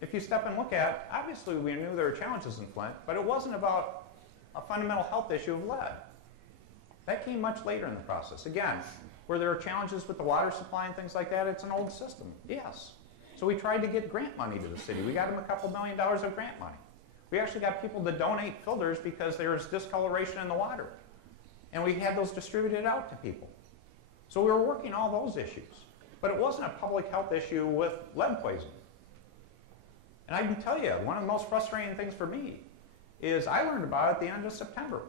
if you step and look at, obviously we knew there were challenges in Flint, but it wasn't about a fundamental health issue of lead. That came much later in the process. Again, where there are challenges with the water supply and things like that, it's an old system, yes. So we tried to get grant money to the city. We got them a couple $1 million of grant money. We actually got people to donate filters because there was discoloration in the water. And we had those distributed out to people. So we were working all those issues. But it wasn't a public health issue with lead poisoning. And I can tell you, one of the most frustrating things for me is I learned about it at the end of September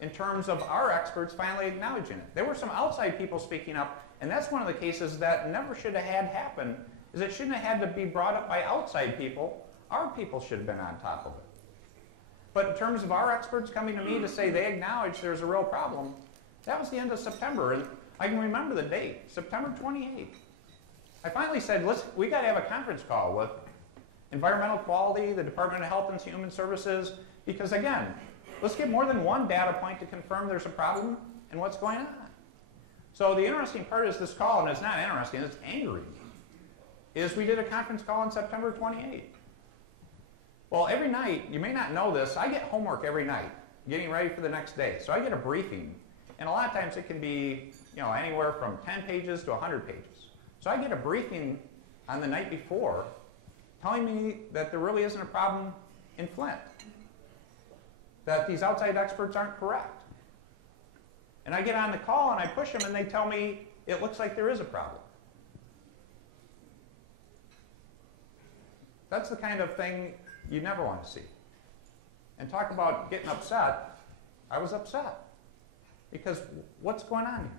in terms of our experts finally acknowledging it. There were some outside people speaking up, and that's one of the cases that never should have had happen, is it shouldn't have had to be brought up by outside people. Our people should have been on top of it. But in terms of our experts coming to me to say they acknowledge there's a real problem, that was the end of September, and I can remember the date, September 28th. I finally said, listen, we got to have a conference call with environmental quality, the Department of Health and Human Services, because again, let's get more than one data point to confirm there's a problem and what's going on. So the interesting part is this call, and it's not interesting, it's angry, is we did a conference call on September 28th. Well, every night, you may not know this, I get homework every night, getting ready for the next day. So I get a briefing, and a lot of times it can be anywhere from 10 pages to 100 pages. So I get a briefing on the night before telling me that there really isn't a problem in Flint, that these outside experts aren't correct. And I get on the call and I push them and they tell me it looks like there is a problem. That's the kind of thing you never want to see. And talk about getting upset, I was upset. Because what's going on here?